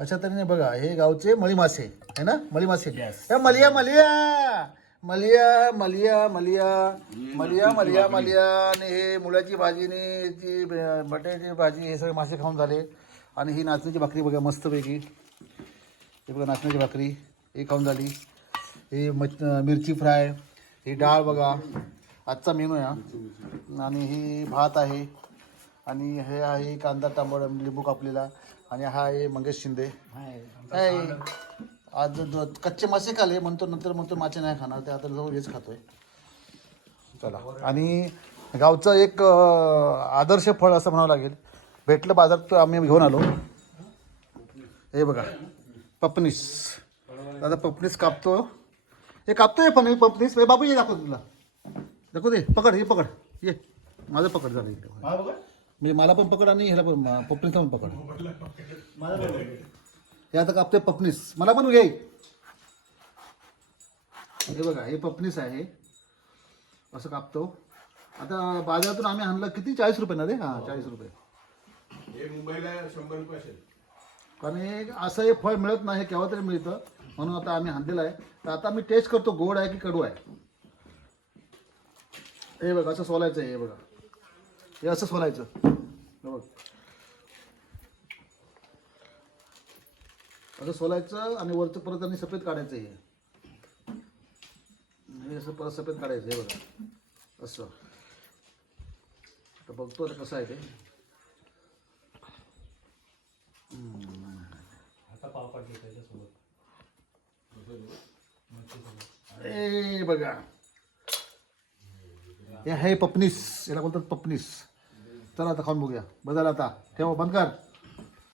अशा तऱ्हेने बघा हे गावचे मळी मासे आहे ना, मळी मासे. हे मलिया मलिया मलिया मलिया मलिया मलिया मलिया मलिया. आणि हे मुळ्याची भाजी आणि ती बटाट्याची भाजी हे सगळे मासे खाऊन झाले. आणि ही नाचण्याची भाकरी बघा मस्तपैकी. हे बघा नाचण्याची भाकरी ही खाऊन झाली. हे मिरची फ्राय, ही डाळ बघा आजचा मेनू आहे. आणि ही भात आहे. आणि हे आहे कांदा तांबड लिंबू कापलेला. आणि हा आहे मंगेश शिंदे. काय आज कच्चे मासे खाल्ले म्हणतो, नंतर म्हणतो मासे नाही खाणार, ते आता जवळ हेच खातोय. चला. आणि गावचं एक आदर्श फळ असं म्हणावं लागेल, भेटलं बाजारात आम्ही घेऊन आलो. हे बघा पपनीस. दादा पपनीस कापतो. हे कापतोय पण पपनीस. बाबू ये दाखव तुला, दाखव दे. पकड हे पकड, ये माझं पकड झालं इकडे. म्हणजे मला पण पकड आणि ह्याला पण पपनीसला पण पकड. हे आता कापतोय पपनीस. मला पण घे. हे बघा हे पपनीस आहे, असं कापतो. आता बाजारातून आम्ही आणलं किती, 40 रुपये ना रे. हां 40 रुपये. हे मुंबईला 100 रुपये असेल. कारण हे असं हे फळ मिळत नाही, केव्हा तरी मिळतं, म्हणून आता आम्ही आणलेलं आहे. तर आता मी टेस्ट करतो गोड आहे की कडू आहे. हे बघा असं सोलायचं आहे. हे बघा हे असं सोलायचं. हे बघ असं सोलायचं आणि वरचं परत आणि सफेद काढायचं. हे असं परत सफेद काढायचं. हे बघा असं. तर बघतो आता कसं आहे ते. ए बघा हे आहे पपनीस, याला बोलतात पपनीस. चला आता खाऊन बघूया. बदल आता ठेवा, बंद कर.